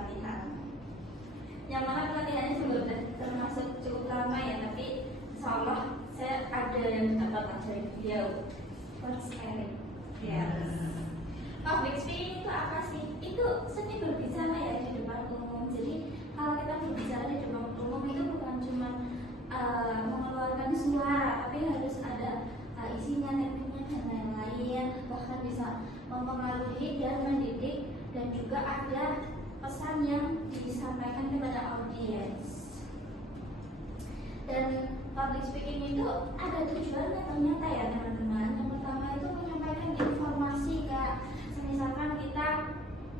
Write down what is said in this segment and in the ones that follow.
pelatihan. Yang mana pelatihannya juga termasuk cukup lama ya, tapi insya Allah saya ada yang dapat dari beliau. Sharing. Yes. Public speaking itu apa sih? Itu seni berbicara ya di depan umum. Jadi kalau kita berbicara di depan umum itu bukan cuma mengeluarkan suara, tapi harus ada isinya, tekniknya dan lain-lain. Bahkan bisa mempengaruhi dan mendidik, dan juga ada pesan yang disampaikan kepada audiens. Dan public speaking itu ada tujuannya ternyata ya teman-teman. Yang pertama itu menyampaikan informasi, Kak. Misalkan kita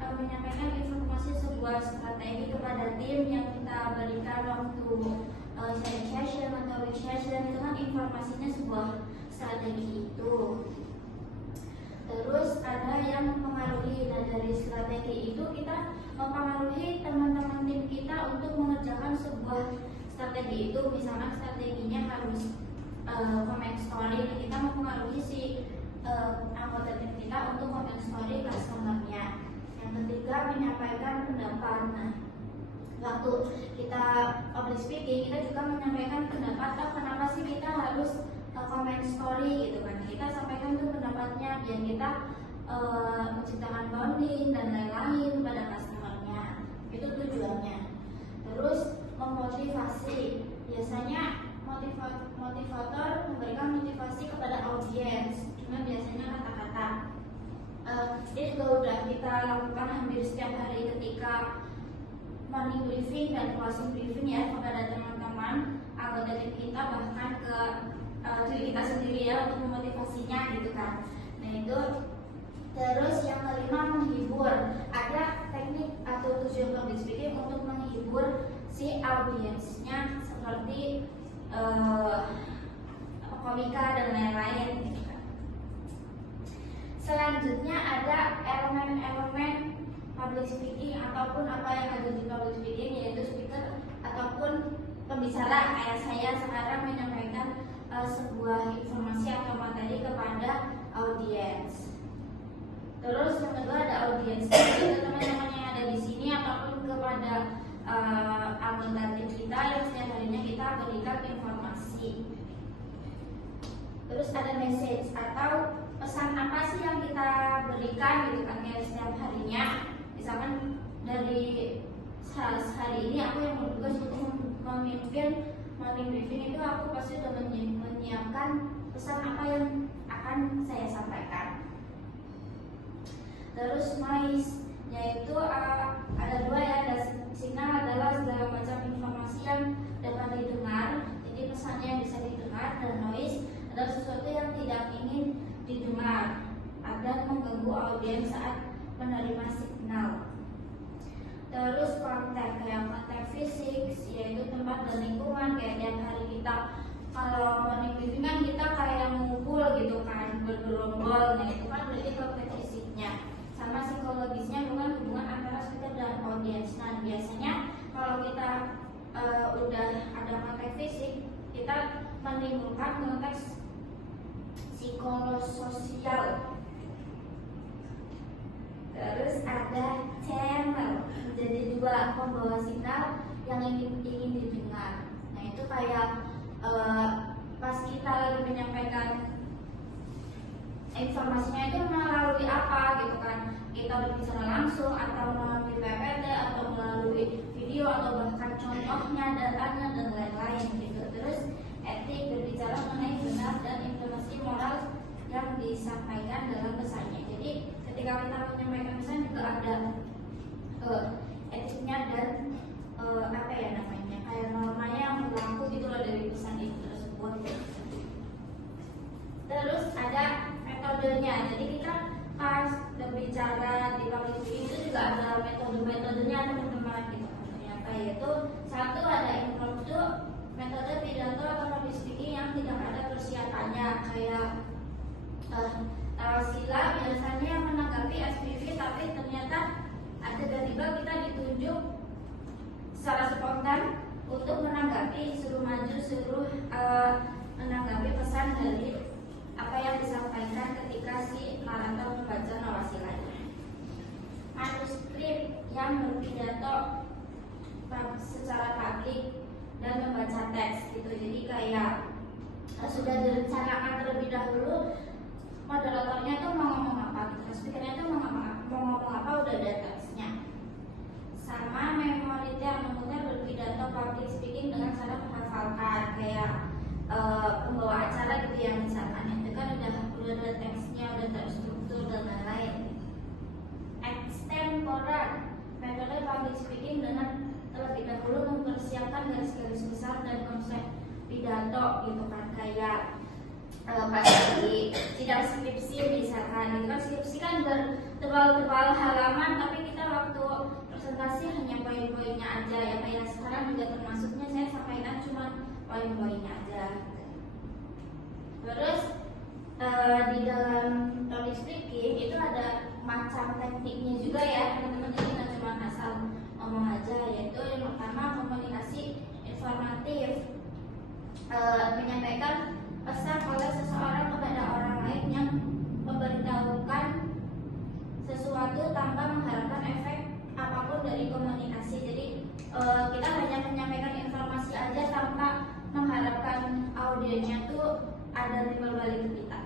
menyampaikan informasi sebuah strategi kepada tim yang kita berikan waktu sharing session atau week session, itu kan informasinya sebuah strategi itu. Terus ada yang mempengaruhi. Nah, dari strategi itu kita mempengaruhi teman-teman tim kita untuk mengerjakan sebuah strategi itu. Misalkan strateginya harus comment story, kita mempengaruhi si anggota tim kita untuk comment story customer-nya. Yang ketiga, menyampaikan pendapat. Nah, waktu kita public speaking, kita juga menyampaikan pendapat, kenapa sih kita harus comment story gitu kan. Kita sampaikan tuh pendapatnya biar kita menciptakan bonding dan lain-lain pada customer-nya. Itu tujuannya. Terus memotivasi. Biasanya motivator memberikan motivasi kepada audiens. Cuma biasanya kata-kata. Ini juga udah kita lakukan hampir setiap hari ketika morning briefing dan closing briefing ya, kepada teman-teman anggota tim kita, bahkan ke diri kita sendiri ya, untuk memotivasinya gitu kan. Nah itu. Terus yang kelima, menghibur. Ada teknik atau tujuan public speaking untuk menghibur si audiensnya, seperti komika dan lain-lain gitu kan. Selanjutnya ada elemen-elemen public speaking ataupun apa yang ada di public speaking, yaitu speaker ataupun pembicara kayak saya sekarang menyampaikan sebuah informasi atau materi kepada audiens. Terus yang kedua ada audiens, jadi teman-teman yang ada di sini ataupun kepada anggota tim kita yang setiap harinya kita berikan informasi. Terus ada message atau pesan apa sih yang kita berikan gitu kan, kayak setiap harinya. Misalkan dari hari ini aku yang bertugas untuk memimpin morning briefing, itu aku pasti sudah menyiapkan pesan apa yang akan saya sampaikan. Terus noise, yaitu ada dua ya, ada signal adalah segala macam informasi yang dapat didengar, jadi pesannya yang bisa didengar, dan noise adalah sesuatu yang tidak ingin didengar dan mengganggu audiens saat menerima signal. Terus konteks, kayak konteks fisik, yaitu tempat dan lingkungan. Kayak tiap hari kita kalau morning briefing kan kita kayak ngumpul gitu kan, bergerombol, nah itu kan berarti konteks fisiknya. Sama psikologisnya bukan hubungan antara speaker dan audiens. Nah biasanya kalau kita udah ada konteks fisik, kita menimbulkan konteks psikososial. Terus ada channel, jadi dua pembawa signal yang ingin didengar. Nah itu kayak pas kita lagi menyampaikan informasinya itu melalui apa gitu kan, kita berbicara langsung atau melalui PPT atau melalui video atau bahkan contohnya, datanya dan lain-lain gitu. Terus etik, berbicara mengenai benar dan informasi moral yang disampaikan dalam pesannya. Jadi ketika kita menyampaikan pesan juga ada etiknya dan apa ya namanya, kayak normanya yang berlaku gitu loh dari pesan itu tersebut. Terus ada metodenya, jadi kita pas berbicara di public speaking itu juga ada metode-metodenya teman-teman gitu. Ternyata yaitu satu ada impromptu, metode pidato atau public speaking yang tidak ada persiapannya, kayak Sila biasanya menanggapi SPV, tapi ternyata ada tiba-tiba kita ditunjuk secara spontan untuk menanggapi, suruh maju, suruh menanggapi pesan dari apa yang disampaikan ketika si narator membaca nawasilanya. Manuskrip dipastikan berpidato secara publik dan membaca teks gitu. Jadi kayak sudah direncanakan terlebih dahulu moderatornya tuh mau ngomong apa gitu, speakernya tuh mau ngomong apa udah ada teksnya. Sama memonitor berpidato public speaking dengan cara menghafalkan kayak pembawa acara gitu yang misalkan itu kan udah ada teksnya, udah terstruktur dan lain-lain. Extemporer metode public speaking dengan terlebih dahulu mempersiapkan garis-garis besar dan konsep pidato gitu kan, kayak pas di sidang skripsi misalkan gitu kan, skripsi kan bertebal-tebal halaman tapi kita waktu presentasi hanya poin-poinnya aja ya, kayak sekarang juga termasuknya saya sampaikan cuma poin-poinnya aja gitu. Terus di dalam public speaking itu ada macam tekniknya juga ya teman-teman, jadi nggak cuma asal ngomong aja, yaitu yang pertama komunikasi informatif, menyampaikan pesan oleh seseorang kepada orang lain yang memberitahukan sesuatu tanpa mengharapkan efek apapun dari komunikasi. Jadi kita hanya menyampaikan informasi aja tanpa mengharapkan audiensnya tuh ada timbal balik ke kita.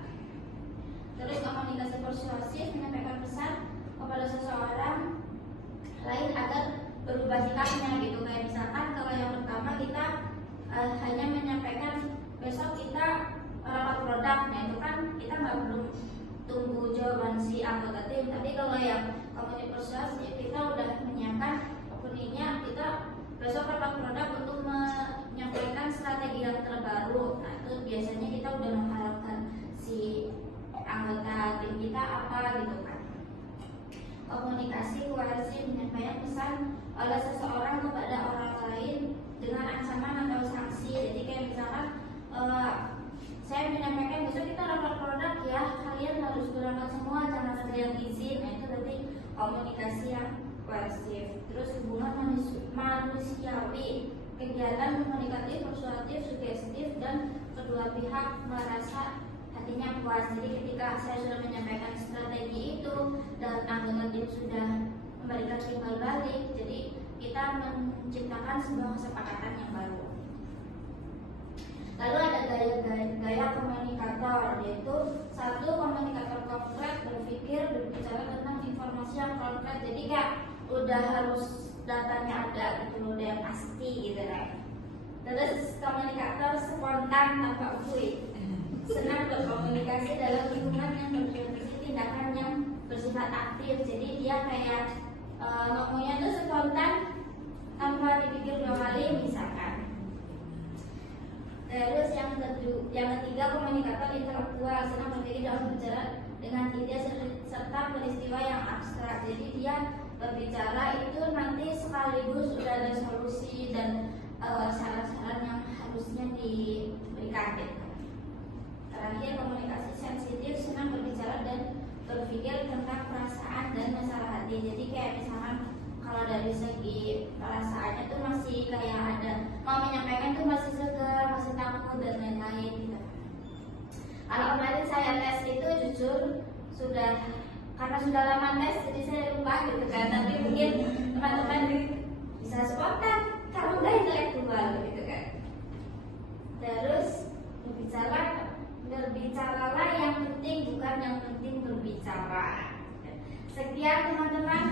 Terus komunikasi persuasif, menyampaikan pesan kepada seseorang lain agar berubah sikapnya gitu. Kayak misalkan kalau yang pertama kita hanya menyampaikan besok kita rapat produk, nah itu kan kita nggak perlu tunggu jawaban si anggota tim. Tapi kalau yang komunikasi persuasif kita udah menyiapkan opininya, kita besok rapat produk untuk menyampaikan strategi yang terbaru. Nah itu biasanya kita udah mengharapkan si anggota tim kita apa gitu kan. Komunikasi koerasif, menyampaikan pesan oleh seseorang kepada orang lain dengan ancaman atau sanksi. Jadi kayak misalkan saya menyampaikan besok kita rapat produk ya, kalian harus berangkat semua, jangan ada yang izin. Nah itu berarti komunikasi yang koerasif. Terus hubungan manusiawi, kegiatan komunikatif, persuasif, sugestif, dan kedua pihak merasa hatinya puas. Jadi ketika saya sudah menyampaikan strategi itu dan anggota tim sudah memberikan timbal balik, jadi kita menciptakan sebuah kesepakatan yang baru. Lalu ada gaya komunikator, yaitu satu, komunikator konkret, berbicara tentang informasi yang konkret. Jadi kayak udah harus datanya ada gitu, udah yang pasti gitu kan. Terus komunikator spontan tanpa fluid, senang berkomunikasi dalam lingkungan yang berpotensi tindakan yang bersifat aktif. Jadi dia kayak ngomongnya tuh spontan tanpa dipikir dua kali misalkan. Terus yang ketiga komunikator intelektual, senang berpikir dalam berbicara dengan ide serta peristiwa yang abstrak. Jadi dia berbicara itu nanti sekaligus sudah ada solusi dan saran-saran yang harusnya diberikan gitu. Terakhir komunikasi sensitif, senang berbicara dan berpikir tentang perasaan dan masalah hati. Jadi kayak misalkan kalau dari segi perasaannya tuh masih kayak ada mau menyampaikan tuh masih segar, masih takut dan lain-lain gitu. Kalau kemarin saya tes itu jujur karena sudah lama tes jadi saya lupa gitu kan. Tapi mungkin teman-teman bisa spontan kalau udah intelektual gitu kan. Terus berbicaralah yang penting, bukan yang penting berbicara. Sekian teman-teman.